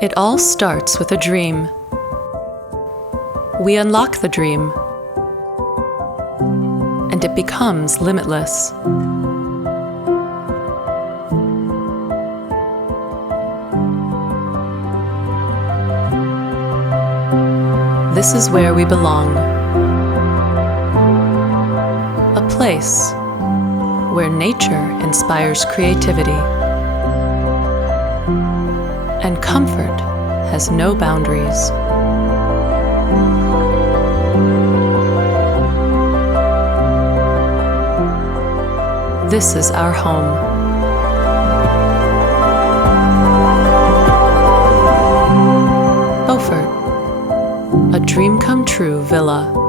It all starts with a dream. We unlock the dream, and it becomes limitless. This is where we belong. A place where nature inspires creativity and comfort has no boundaries. This is our home. Beaufort, a dream come true villa.